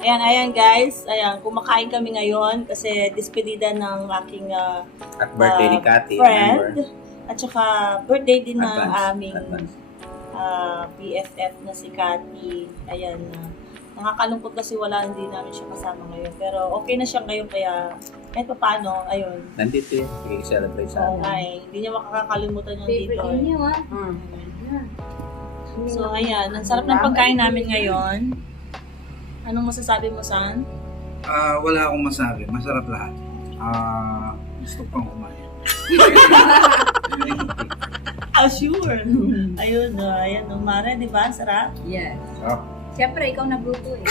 Ayan guys. Ayan, kumakain kami ngayon kasi despedida ng aking At birthday ni Cathy. friend. At saka birthday din ng Advance. aming BFF na si Cathy. Ayan. Nakakalungkot kasi hindi namin siya kasama ngayon. Pero okay na siya ngayon kaya kahit pa paano, ayun. Nandito yun. I-celebrate sa Oo amin. nga hindi niya makakalimutan yung dito. Favorite niyo, ah. So ayan, ang sarap ng pagkain namin ngayon. Anong masasabi mo, San? Wala akong masabi. Masarap lahat. Gusto pang kumain. Sure. Ayun, ayan, Mara, di ba? Sarap. Yes. Oh. Siyempre, ikaw nagluto eh.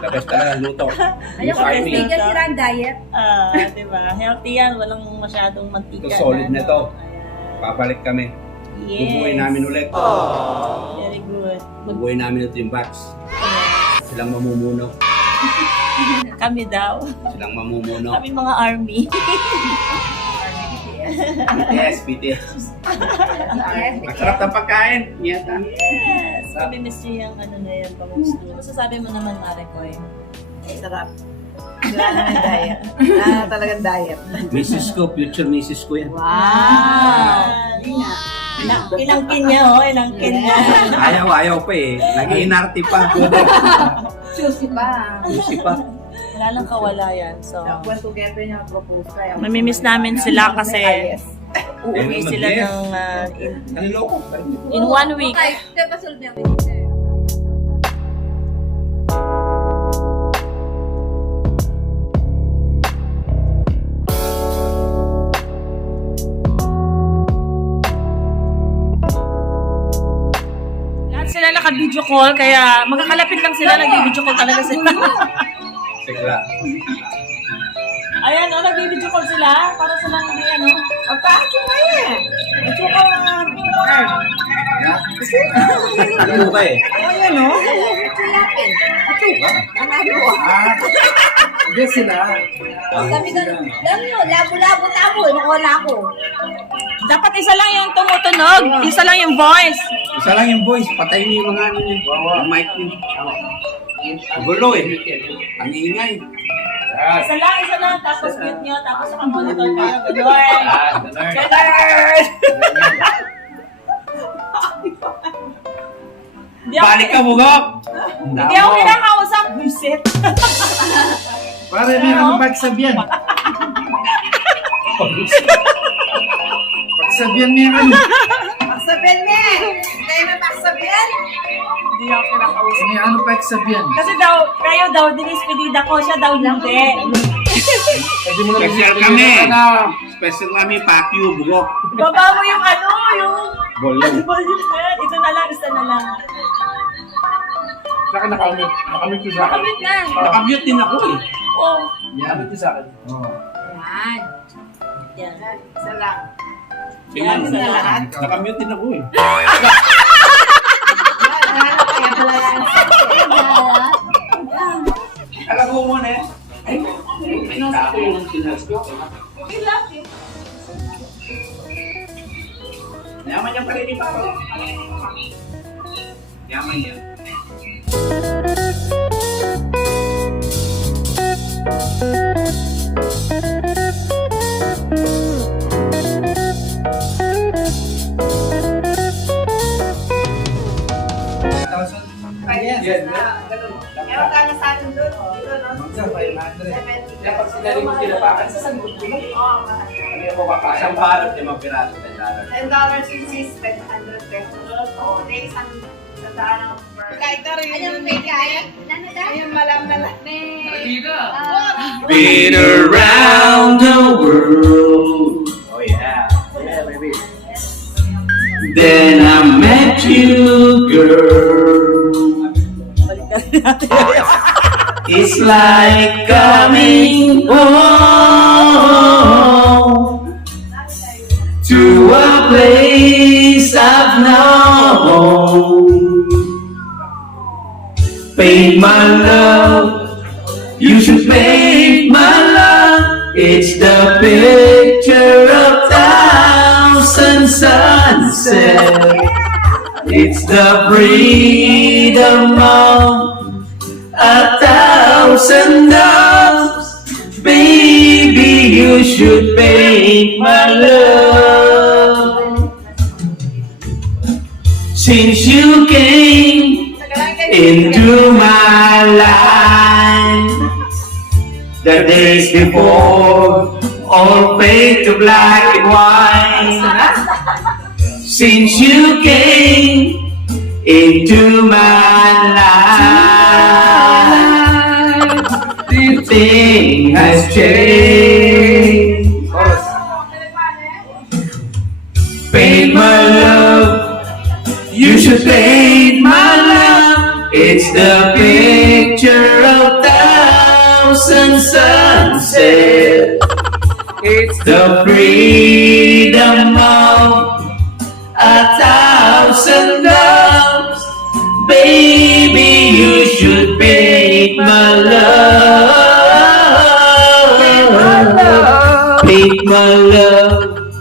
The best talaga luto. Ayaw ko Army. kasi sila ang diet. Di ba? Healthy yan, walang masyadong mantika. Ito, solid na to. Ayan. Babalik kami. Yes. Bubuhay namin ulit. Very good. Bubuhay namin ulit yung batch. Silang mamumuno. Kami daw. Silang mamumuno. Kami mga army. BTS, BTS. Yes. Masarap ng pagkain. Yata. Yes. Kami miss niyo yung ano na yan, pamusto. Masasabi mo naman, Maricoy. Sarap. Wala naman diet. Wala talagang diet. Mrs. ko, future Mrs. ko yan. Wow! Ilangkin niya, ilangkin niya. Ayaw pa eh. Nag-iinarte pa. Juicy pa. Juicy pa. Wala lang kawala yan. So, When together niya propose kaya. mamimiss namin sila kasi Yes. uuwi sila Yes. ng Naliloko. in 1 week. Okay, step pasulod niya. Winter. Lahat sila naka-video call, kaya magkakalapit lang sila, nag-video call talaga sila. Sigla. Ayan, nag-video call sila, para sila hindi Ang taas mo eh. Ito ka Ano ka eh? Ayan o. Tuyapin. Ang ano ko. Hindi sila. Sabi ko, lang yun, labo-labo tabo. Nakawala ko. Dapat isa lang yung tumutunog, isa lang yung voice. Isa lang yung voice. Patayin niyo yung mga ano niyo. Yung mic niyo. Gulo eh. Ang ingay. Isa lang, tapos mute nyo, tapos naka-monitor kayo, gano'n. Gano'n! Balik ka, bugok! Hindi ako kinakausap, buisit. Para meron kang pagsabihan. Pagsabihan meron. Pagsabihan mo eh. Tayo na pagsabihan. Hindi ako kinakausap. May ano pagsabihan? Kasi daw, kayo daw, dinispedida ko, siya daw hindi. Special kami. Special kami, pakyu, bugok. Baba mo yung yung Bolong. volume na yan. Ito na lang, isa na lang. Saka nakamit. Nakamit ko sa akin. Kapit na. Nakamute din ako eh. Oh. Nakamit ko sa akin. Yan. Yan. Isa lang. Sige, Yan, sa lahat. nakamute din ako eh. Kaya pala lang. Alam ko muna eh. Ay, may tao yung sinasyo. Yaman niya pala ni Paro. Yaman niya. Yes. Meron ka na sa atin doon. Dapat sila rin yung tinapakan sa sagot ko. Hindi ako kakain. Isang balot, limang piraso. $10 is 700 pesos. Oo, may isang sandaan ng kahit na rin Ano may kaya? Ano daw? yung malam na lang. Been around the world. Oh yeah. Yeah, baby. Then I met you, girl. It's like coming home to a place I've known. Paint my love, you should paint my love. It's the picture of thousand sunsets. It's the freedom of thousand doves, baby, you should pay my love. Since you came into my life, the days before all fade to black and white. Since you came into my life, everything has changed. Paint my love, you should paint my love. It's the picture of thousand sunsets. It's the freedom of a thousand loves. Baby, you should paint my love. Paint my love.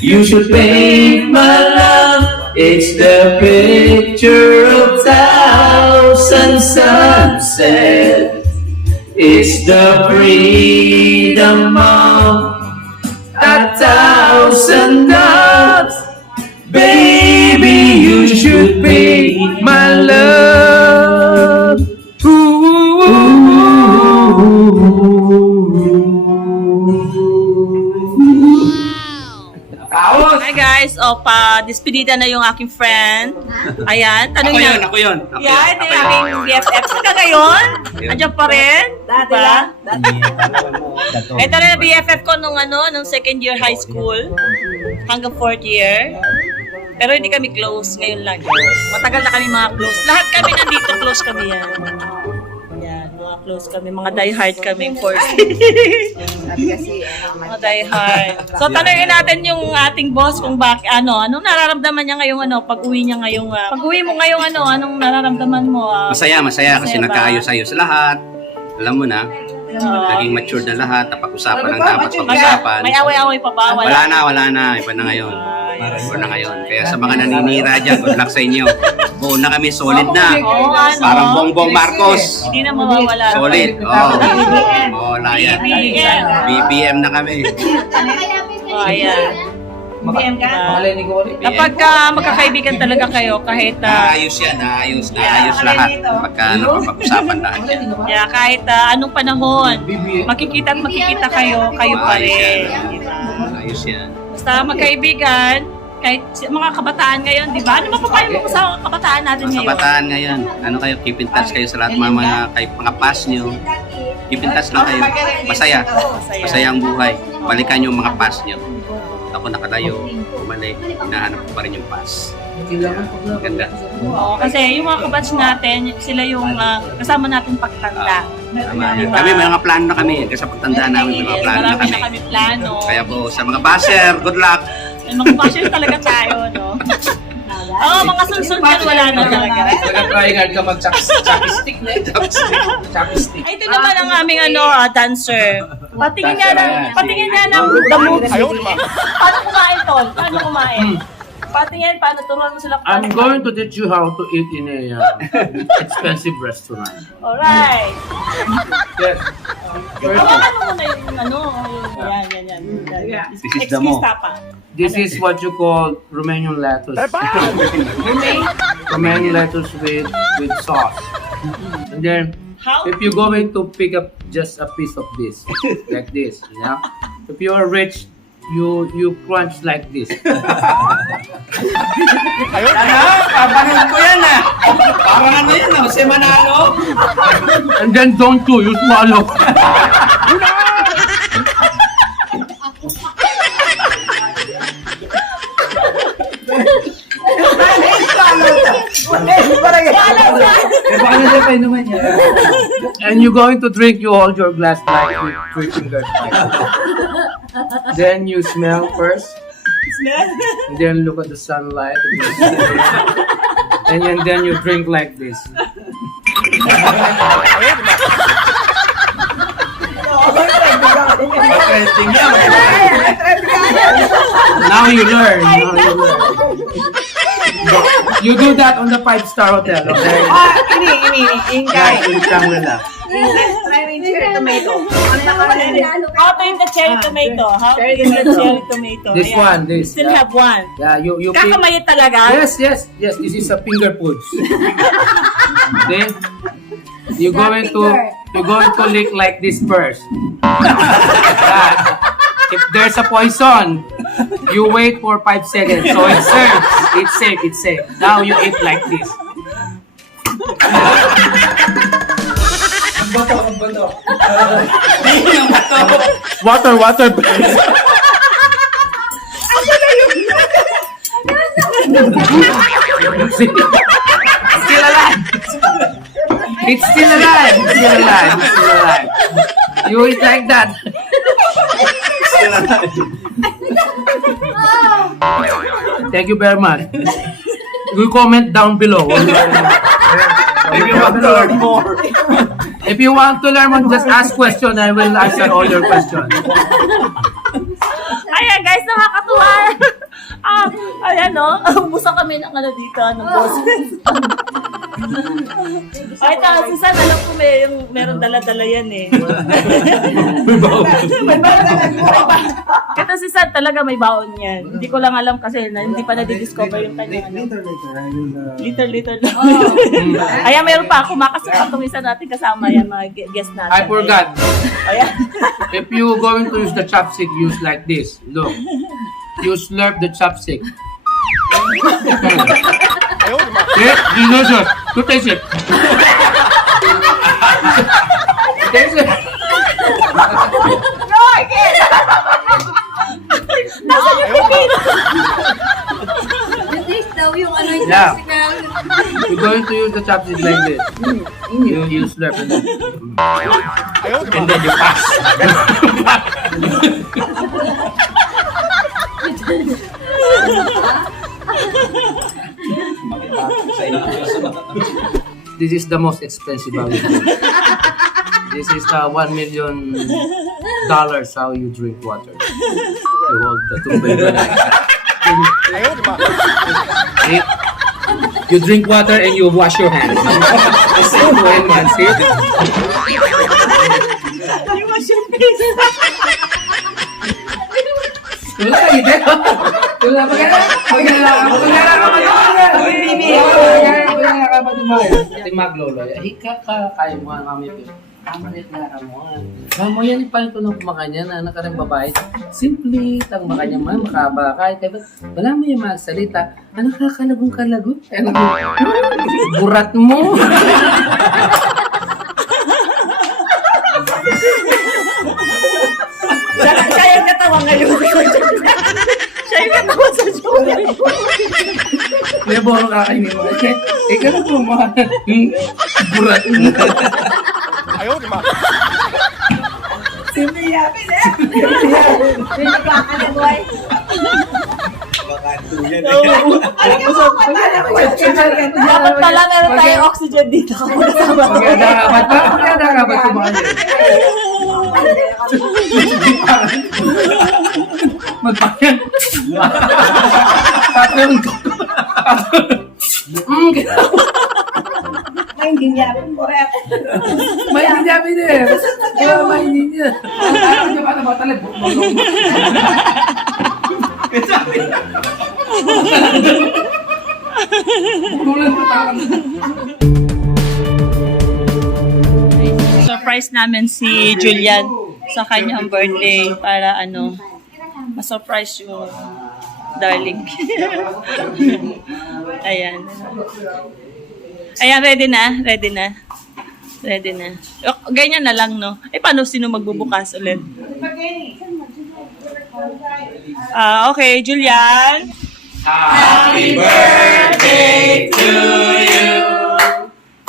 You should paint my love. It's the picture of thousand sunsets. It's the freedom of a thousand loves. Baby, you should paint my love. Hi guys, pa-despedida na yung aking friend. Ayan, tanong Ako niya. yun, ako yun. Ako Yeah, yun, ito ako yung yun. aking BFF. Saka ngayon, Ayun. andyan pa rin. Dati Diba? lang. Dati. Ito rin ang BFF ko nung second year high school hanggang fourth year. Pero hindi kami close ngayon lang. Matagal na kami mga close. Lahat kami nandito, close kami yan. Yan, mga close kami. Mga diehard kami, force. Sabi kasi, Mga diehard. So, tanongin natin yung ating boss kung anong nararamdaman niya ngayong pag-uwi niya ngayong, pag-uwi mo ngayong anong nararamdaman mo? Masaya kasi Masaya ba? nagkaayos-ayos lahat. Alam mo na, naging mature na lahat, napag-usapan ang dapat pag-usapan. May away-away pa ba? Wala na, iba na ngayon. Iba na ngayon. Kaya sa mga naninira dyan, good luck sa inyo. Buo na kami, solid na. Oo, Parang Bongbong Marcos. Hindi na mawawala. Solid. Wala yan. BBM. BBM na kami. Oh, ayan. BM ka? Kapag magkakaibigan talaga kayo, kahit Naayos yan, naayos lahat. Pagka napag-usapan lahat yan. kahit anong panahon, makikita kayo pa rin. Diba? Naayos yan. Basta magkaibigan, kahit mga kabataan ngayon, di ba? Ano mapapayo mo sa kabataan natin Mga ngayon? kabataan ngayon, ano kayo, keep in touch kayo sa lahat mga past nyo. Keep in touch lang kayo. Masaya. Masaya ang buhay. Balikan yung mga past nyo. Ako nakalayo, bumalik, hinahanap ko pa rin yung past. Ganda. Oo, kasi yung mga kabatch natin, sila yung kasama natin pagtanda. Tama yan. Diba? Kami may mga plano na kami. Kasi sa pagtandaan namin, may mga plano na Marami kami. na kami plano. Kaya po, sa mga basher, good luck! May mga passion talaga tayo, no? Oo, mga sunsun dyan, wala na talaga. Try hard ka mag-chopstick na Chopstick. Ay, ito naman ang aming dancer. Patingin niya ng the moves. Paano kumain, Tol? Paano kumain? Patingin, paano turuan mo sila I'm going to teach you how to eat in a expensive restaurant. Alright. Yes. First, Hawakan mo muna yan. This is the Excuse mo. Tapa. this is what you call Romanian lettuce. Romanian lettuce with sauce. And then, How? if you're going to pick up just a piece of this, like this, if you are rich, you crunch like this. Papanood ko yan Parang ano yan Jose Manalo. And then don't you swallow. And you're going to drink, you hold your glass like with 3 fingers. Then you smell first. And then look at the sunlight. And then you drink like this. Now you learn. You do that on the 5-star hotel, okay? Ini. Guys, in Shangri-La. Try mo yung cherry tomato. Ang nakalala. How to eat the cherry tomato? How to eat the cherry tomato? This Ayan. one, this. Still have one. Yeah, you pick. Kakamayit talaga? Yes. This is a finger foods. Okay? You're going to lick like this first. Yeah. If there's a poison, you wait for 5 seconds. So it's safe. It's safe. Now you eat like this. Water. Still alive. It's still alive. You eat like that. Thank you very much. You comment down below. If you want to learn more, just ask question. I will answer all your questions. Ayan guys, nakakatuwa. Ayan no, busa kami ng ano dito, ng boses. Ay, si San, alam ko meron dala-dala yan eh. May baon. Ito si San talaga may baon yan. Hindi ko lang alam kasi hindi pa na-discover yung kanya. Liter. Ayan, meron pa ako. Makasakatong isa natin kasama yan, mga guest natin. I forgot. Ayan. If you going to use the chopstick, use like this. Look. You slurp the chopstick. Yeah, delicious. You taste it. Taste it. No, I can't! Taste daw yung ano yung Yeah. plastic na. You're going to use the chopstick like this. You slurp and then you pass. This is the most expensive how you drink. This is $1 million how you drink water. You hold the tubig. You drink water and you wash your hands. The same way, man. See? You wash your face. Wala ka, hindi. Wala Maglolo. Kaya mo nga kami ito. Kamalit na kamuhan. Mamo yan ipalito ng kumakanya na nakarang babae. Simple, tang makanya man, makabakay. Wala mo yung magsalita. Ano kakalagong-kalagot? Burat mo. Siya yung katawa ngayon. Siya yung katawa sa joke. May borong kakainin mo. Ikaw na po mga burat mo. Simple yapin eh! May nagkakalagoy. Dapat pala meron tayong oxygen dito. Magkadapat kumain. Magpayan. Ay, hindi yapin mo eh. May hindi eh. May hindi. Ano ba na talag? Surprise namin si Julian sa kanyang birthday para ma-surprise yung darling. Ayan. Ayan, ready na. Ganyan na lang, no? Paano sino magbubukas ulit? Okay, Julian. Happy birthday to you.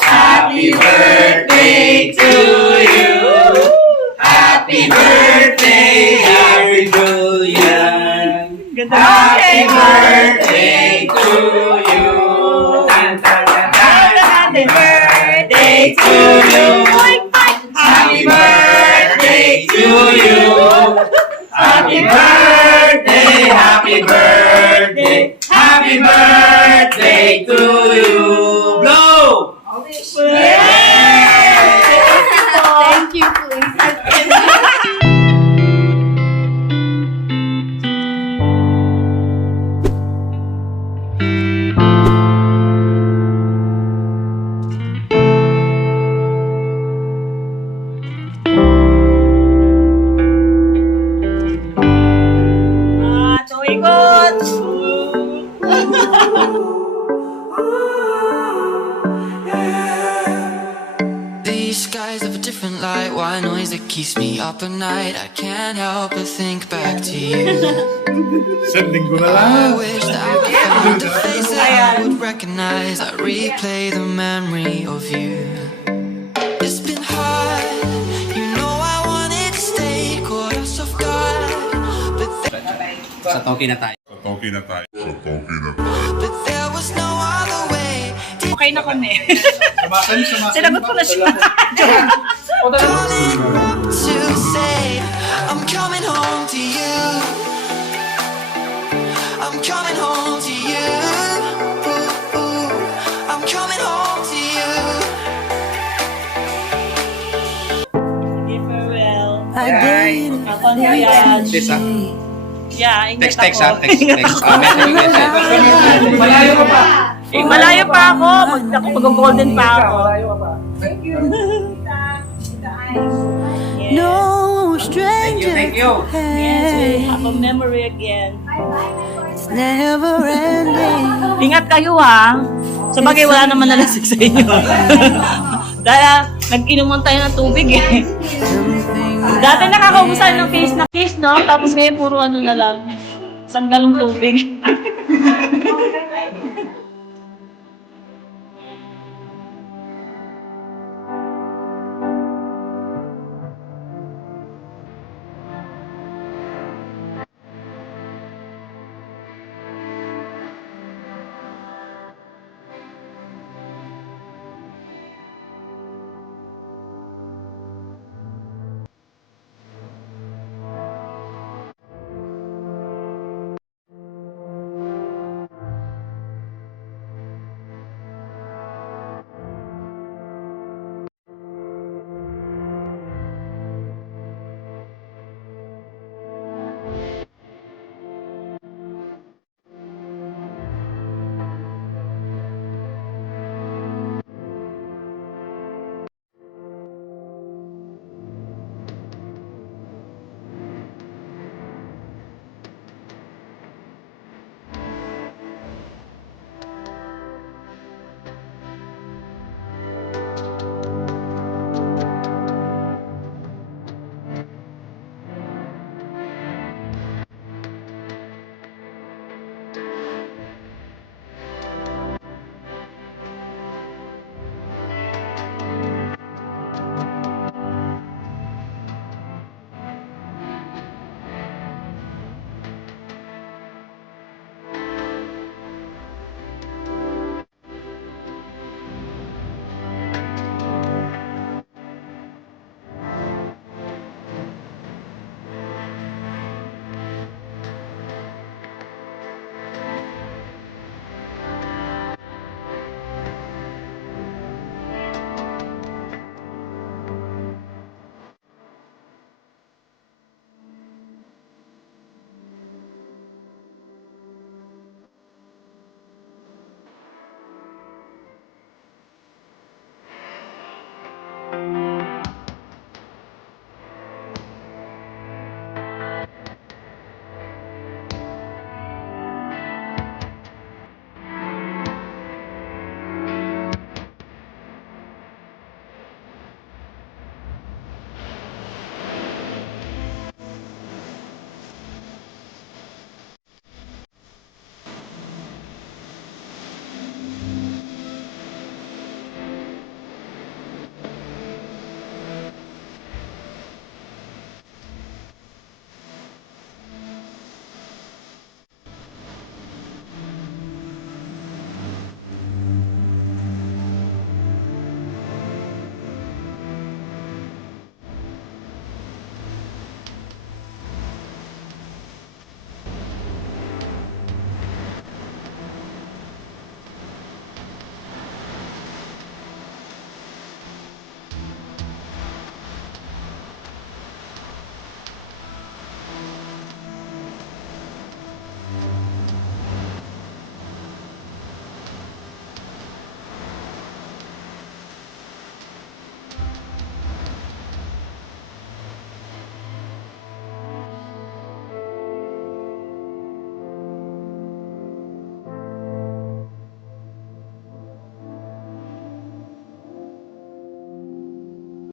Happy birthday to you. Happy birthday, Harry Julian. Happy birthday to you. Happy birthday to you. Happy birthday to you. Happy birthday, happy birthday, happy birthday to you. Blow! These skies have a different light. Why noise that keeps me up at night? I can't help but think back to you. Sending ko na I wish that I could find a face that I would recognize. I replay the memory of you. It's been hard, you know I wanted to stay, caught us off guard, but Sa toki na tayo. but there was no other way. Okay na kami. Sinagot ko na siya. Calling to say I'm coming home to you. I'm coming home to you. I'm coming home to you. Sige, farewell. Bye. Ako na yan. Sis, ha? Yeah, ingat Text, ako. ha? Text. Message. Malayo ka pa. Eh, malayo pa ako. Mag-golden pa ako. Malayo ka pa. No Thank you, thank you. Yes, we have a memory again. never ending. Ingat kayo ha. Sa bagay, wala naman nalasig sa inyo. Dahil nag-inuman tayo ng tubig eh. Dati nakakaubusan ng case na case, no? Tapos ngayon puro ano na lang. Isang galong tubig.